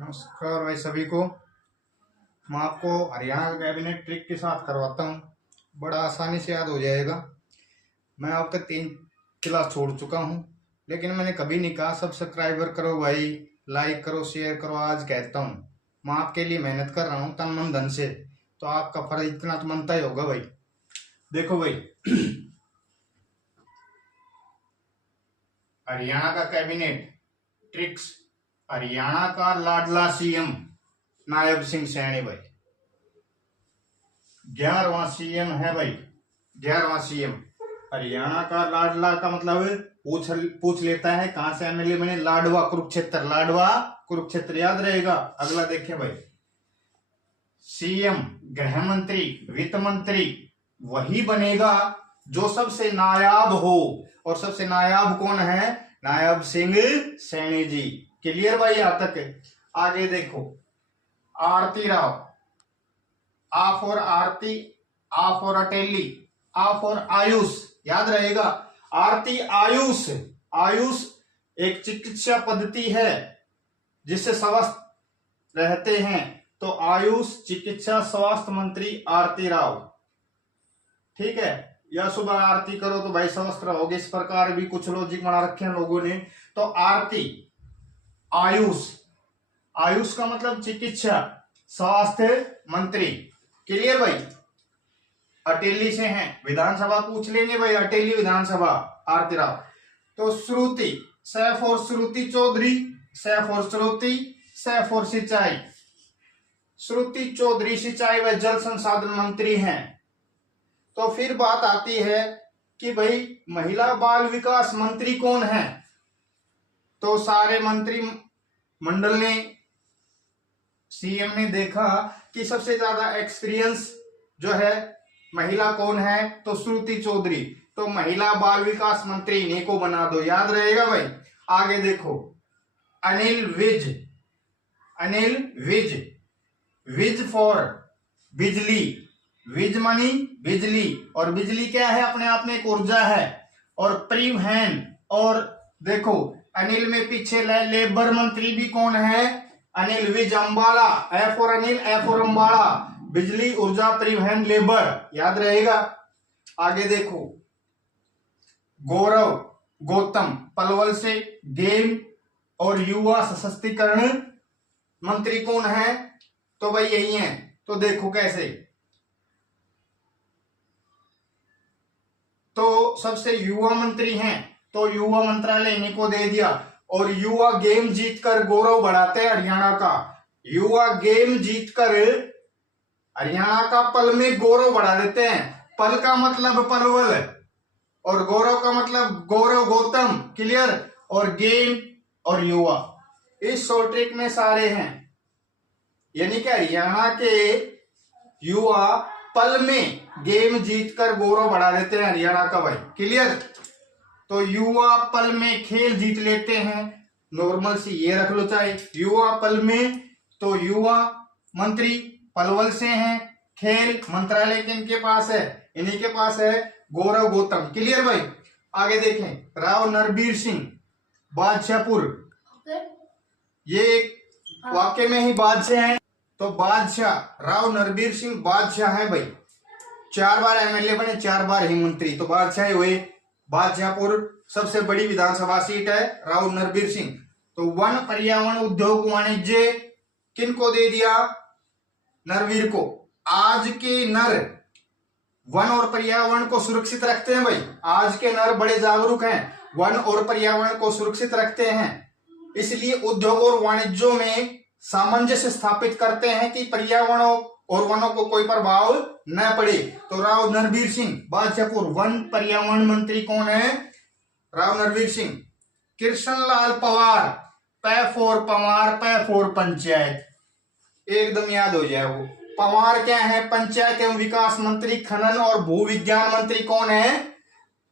नमस्कार भाई सभी को। मैं आपको हरियाणा कैबिनेट ट्रिक के साथ करवाता हूँ, बड़ा आसानी से याद हो जाएगा। मैं अब तक 3 क्लास छोड़ चुका हूँ, लेकिन मैंने कभी नहीं कहा सब्सक्राइबर करो भाई, लाइक करो, शेयर करो। आज कहता हूँ, मैं आपके लिए मेहनत कर रहा हूँ तन मन धन से, तो आपका फर्ज इतना तो बनता ही होगा भाई। देखो भाई, हरियाणा का कैबिनेट ट्रिक्स। हरियाणा का लाडला सीएम नायब सिंह सैनी भाई 11वां सीएम है भाई, 11वां सीएम। हरियाणा का लाडला का मतलब पूछ लेता है कहां से एमएलए बने। लाडवा कुरुक्षेत्र, लाडवा कुरुक्षेत्र याद रहेगा। अगला देखें भाई, सीएम गृह मंत्री वित्त मंत्री वही बनेगा जो सबसे नायाब हो, और सबसे नायाब कौन है? नायब सिंह सैनी जी। क्लियर भाई यहां तक? आगे देखो, Aarti Rao, A for Aarti, A for Ateli, A for Ayush, याद रहेगा। आरती आयुष, आयुष एक चिकित्सा पद्धति है जिससे स्वस्थ रहते हैं, तो आयुष चिकित्सा स्वास्थ्य मंत्री आरती राव। ठीक है, या सुबह आरती करो तो भाई स्वस्थ रहोगे, इस प्रकार भी कुछ लॉजिक बना रखे हैं लोगों ने। तो आरती आयुष, आयुष का मतलब चिकित्सा स्वास्थ्य मंत्री। क्लियर भाई? अटेली से हैं, विधानसभा पूछ लेंगे भाई, अटेली विधानसभा आरती राव। तो श्रुति, सैफ और श्रुति चौधरी, सैफ और श्रुति, सैफ और सिंचाई, श्रुति चौधरी सिंचाई व जल संसाधन मंत्री हैं। तो फिर बात आती है कि भाई महिला बाल विकास मंत्री कौन है? तो सारे मंत्री मंडल ने, सीएम ने देखा कि सबसे ज्यादा एक्सपीरियंस जो है महिला कौन है, तो श्रुति चौधरी, तो महिला बाल विकास मंत्री इन्हीं को बना दो, याद रहेगा भाई। आगे देखो, अनिल विज, अनिल विज, विज फॉर बिजली, विज मनी बिजली, और बिजली क्या है? अपने आप में एक ऊर्जा है। और परिवहन, और देखो अनिल में पीछे लेबर मंत्री भी कौन है? Anil Vij Ambala, A for Anil, A for Ambala, बिजली ऊर्जा परिवहन लेबर, याद रहेगा। आगे देखो, गौरव गौतम पलवल से गेम और युवा सशक्तिकरण मंत्री कौन है? तो भाई यही है। तो देखो कैसे, तो सबसे युवा मंत्री हैं, तो युवा मंत्रालय इन्हीं को दे दिया। और युवा गेम जीतकर गौरव बढ़ाते हैं हरियाणा का, युवा गेम जीतकर हरियाणा का पल में गौरव बढ़ा देते हैं। पल का मतलब पलवल, और गौरव का मतलब गौरव गौतम। क्लियर? और गेम और युवा, इस शॉर्ट ट्रिक में सारे हैं, यानी कि हरियाणा के युवा पल में गेम जीतकर गौरव बढ़ा देते हैं हरियाणा का भाई। क्लियर? तो युवा पल में खेल जीत लेते हैं, नॉर्मल सी ये रख लो चाहे, युवा पल में। तो युवा मंत्री पलवल से हैं, खेल मंत्रालय किनके पास है? इन्हीं के पास है, गौरव गौतम। क्लियर भाई? आगे देखें, राव नरबीर सिंह बादशाहपुर, ये वाकई में ही बादशाह हैं। तो बादशाह राव नरबीर सिंह बादशाह है भाई, 4 बार एमएलए बने, 4 बार ही मंत्री, तो बादशाह हुए। बादशाहपुर सबसे बड़ी विधानसभा सीट है, राव नरबीर सिंह। तो वन पर्यावरण उद्योग वाणिज्य किनको दे दिया? नरवीर को। आज के नर वन और पर्यावरण को सुरक्षित रखते हैं भाई, आज के नर बड़े जागरूक हैं, वन और पर्यावरण को सुरक्षित रखते हैं, इसलिए उद्योग और वाणिज्यों में सामंजस्य स्थापित करते हैं कि पर्यावरण और वनों को कोई प्रभाव न पड़े। तो राव नरबीर सिंह बादशाहपुर वन पर्यावरण मंत्री कौन है? राव नरबीर सिंह। कृष्णलाल पवार, पै फॉर पवार, पै फॉर पंचायत, एकदम याद हो जाए वो। पवार क्या है? पंचायत एवं विकास मंत्री। खनन और भू विज्ञान मंत्री कौन है?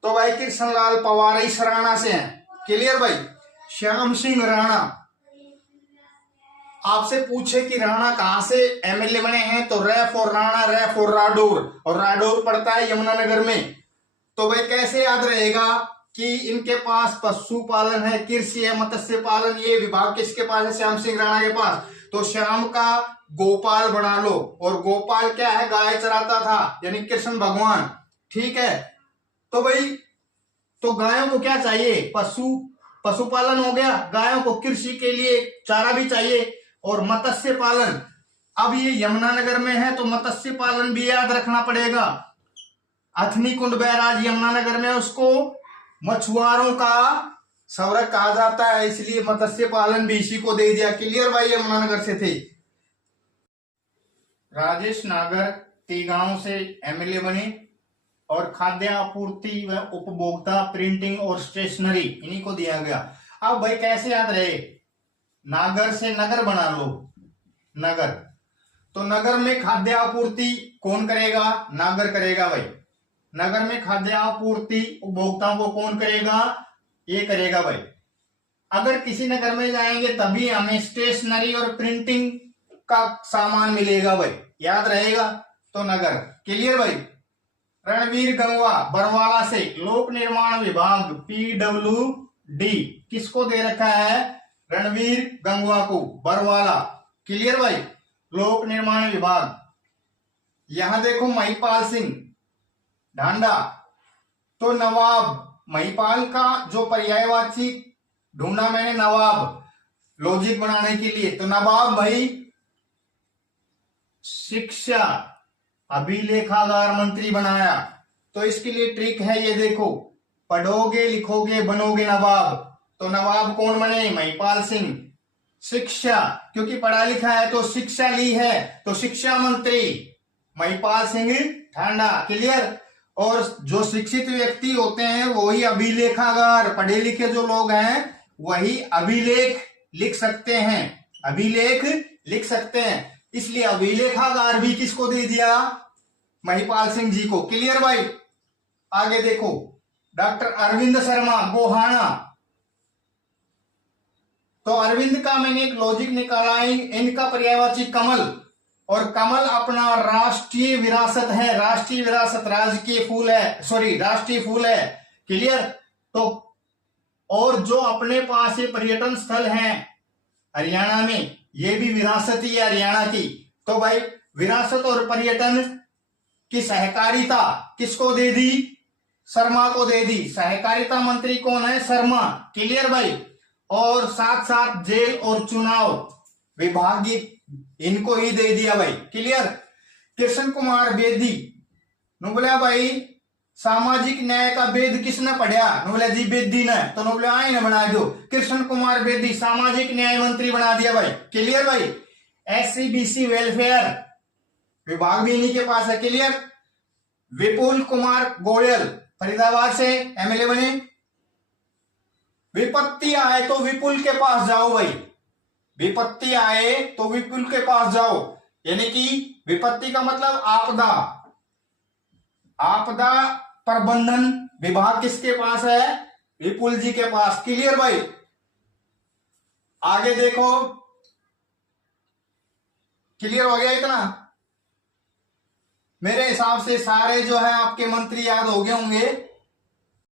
तो भाई कृष्णलाल पवार इस राणा से हैं। क्लियर भाई? श्याम सिंह राणा, आपसे पूछे कि राणा कहां से एमएलए बने हैं, तो रै फॉर राणा, रै फॉर राडौर, और राडौर पड़ता है यमुनानगर में। तो भाई कैसे याद रहेगा कि इनके पास पशुपालन है, कृषि है, मत्स्य पालन, ये विभाग किसके पास है? श्याम सिंह राणा के पास। तो श्याम का गोपाल बना लो। और गोपाल क्या है, गाय चराता था, यानी कृष्ण भगवान। ठीक है, तो भाई तो गायों को क्या चाहिए, पशुपालन हो गया, गायों को कृषि के लिए चारा भी चाहिए, और मत्स्य पालन। अब ये यमुनानगर में है तो मत्स्य पालन भी याद रखना पड़ेगा। अथनी कुंड बैराज यमुनानगर में, उसको मछुआरों का स्वर्ग कहा जाता है, इसलिए मत्स्य पालन भी इसी को दे दिया। क्लियर भाई, यमुनानगर से थे। राजेश नागर तीगांव से एमएलए बने, और खाद्य आपूर्ति व उपभोक्ता, प्रिंटिंग और स्टेशनरी इन्हीं को दिया गया। अब भाई कैसे याद रहे, नागर से नगर बना लो, नगर, तो नगर में खाद्य आपूर्ति कौन करेगा, नागर करेगा भाई। नगर में खाद्य आपूर्ति उपभोक्ताओं को कौन करेगा, ये करेगा भाई। अगर किसी नगर में जाएंगे तभी हमें स्टेशनरी और प्रिंटिंग का सामान मिलेगा भाई, याद रहेगा, तो नगर। क्लियर भाई। रणवीर गंगवा बरवाला से, लोक निर्माण विभाग PWD किसको दे रखा है, रणवीर गंगवा को, बरवाला। क्लियर भाई, लोक निर्माण विभाग। यहां देखो महिपाल सिंह ढांडा, तो नवाब, महिपाल का जो पर्यायवाची ढूंढा मैंने, नवाब, लॉजिक बनाने के लिए, तो नवाब भाई शिक्षा अभिलेखागार मंत्री बनाया। तो इसके लिए ट्रिक है, ये देखो, पढ़ोगे लिखोगे बनोगे नवाब, तो नवाब कौन बने, महिपाल सिंह। शिक्षा, क्योंकि पढ़ा लिखा है तो शिक्षा ली है, तो शिक्षा मंत्री महिपाल सिंह ढांडा। क्लियर। और जो शिक्षित व्यक्ति होते हैं वही अभिलेखागार, पढ़े लिखे जो लोग हैं वही अभिलेख लिख सकते हैं, अभिलेख लिख सकते हैं, इसलिए अभिलेखागार भी किसको दे दिया, महिपाल सिंह जी को। क्लियर भाई। आगे देखो, डॉक्टर अरविंद शर्मा गोहाना, तो अरविंद का मैंने एक लॉजिक निकाला, इनका पर्यायवाची कमल, और कमल अपना राष्ट्रीय विरासत है, राष्ट्रीय विरासत, राजकीय फूल है, सॉरी राष्ट्रीय फूल है। क्लियर। तो और जो अपने पास ये पर्यटन स्थल हैं हरियाणा में, ये भी विरासत ही है हरियाणा की। तो भाई विरासत और पर्यटन की सहकारिता किसको दे दी, शर्मा को दे दी। सहकारिता मंत्री कौन है, शर्मा। क्लियर भाई। और साथ साथ जेल और चुनाव विभाग इनको ही दे दिया भाई। क्लियर। कृष्ण कुमार बेदी नु बोला भाई सामाजिक न्याय का वेद किसने पढ़ा, नु बोला जी बेदी ने, तो नु बोला आई ने बना दो, कृष्ण कुमार बेदी सामाजिक न्याय मंत्री बना दिया भाई। क्लियर भाई। SC/BC वेलफेयर विभाग भी इन्हीं के पास है। क्लियर। विपुल कुमार गोयल फरीदाबाद से एमएलए बने। विपत्ति आए तो विपुल के पास जाओ भाई, विपत्ति आए तो विपुल के पास जाओ, यानी कि विपत्ति का मतलब आपदा, आपदा प्रबंधन विभाग किसके पास है, विपुल जी के पास। क्लियर भाई। आगे देखो, क्लियर हो गया इतना। मेरे हिसाब से सारे जो है आपके मंत्री याद हो गए होंगे।